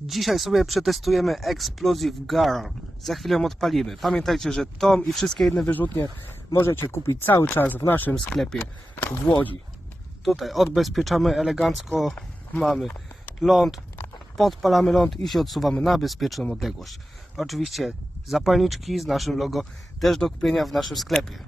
Dzisiaj sobie przetestujemy Explosive Girl. Za chwilę odpalimy. Pamiętajcie, że Tom i wszystkie inne wyrzutnie możecie kupić cały czas w naszym sklepie w Łodzi. Tutaj odbezpieczamy elegancko, mamy ląd, podpalamy ląd i się odsuwamy na bezpieczną odległość. Oczywiście zapalniczki z naszym logo też do kupienia w naszym sklepie.